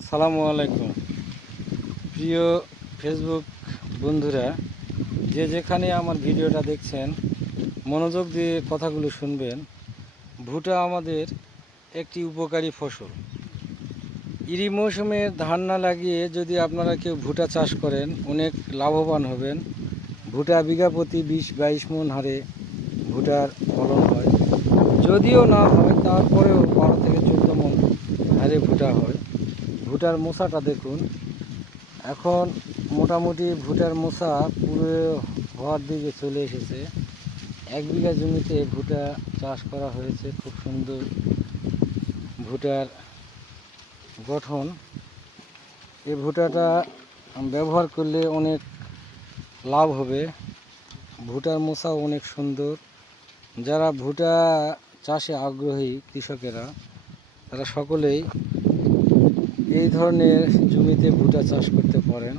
আসসালামু আলাইকুম প্রিয় ফেসবুক বন্ধুরা, যে যেখানে আমার ভিডিওটা দেখছেন মনোযোগ দিয়ে কথাগুলো শুনবেন। ভুট্টা আমাদের একটি উপকারী ফসল। ইরি মৌসুমে ধান না লাগিয়ে যদি আপনারা কেউ ভুট্টা চাষ করেন অনেক লাভবান হবেন। ভুট্টা বিঘা প্রতি 20-22 মণ হারে ভুট্টার ফলন হয়। যদিও না হয় তারপরেও 12 থেকে 14 মণ হারে ভুট্টা হয়। ভুট্টার মোচাটা দেখুন, এখন মোটামুটি ভুট্টার মোচা পুরো হওয়ার দিকে চলে এসেছে। 1 বিঘা জমিতে ভুট্টা চাষ করা হয়েছে। খুব সুন্দর ভুট্টার গঠন। এই ভুট্টাটা ব্যবহার করলে অনেক লাভ হবে। ভুট্টার মোচাও অনেক সুন্দর। যারা ভুট্টা চাষে আগ্রহী কৃষকেরা, তারা সকলেই এই ধরনের জমিতে ভুট্টা চাষ করতে পারেন।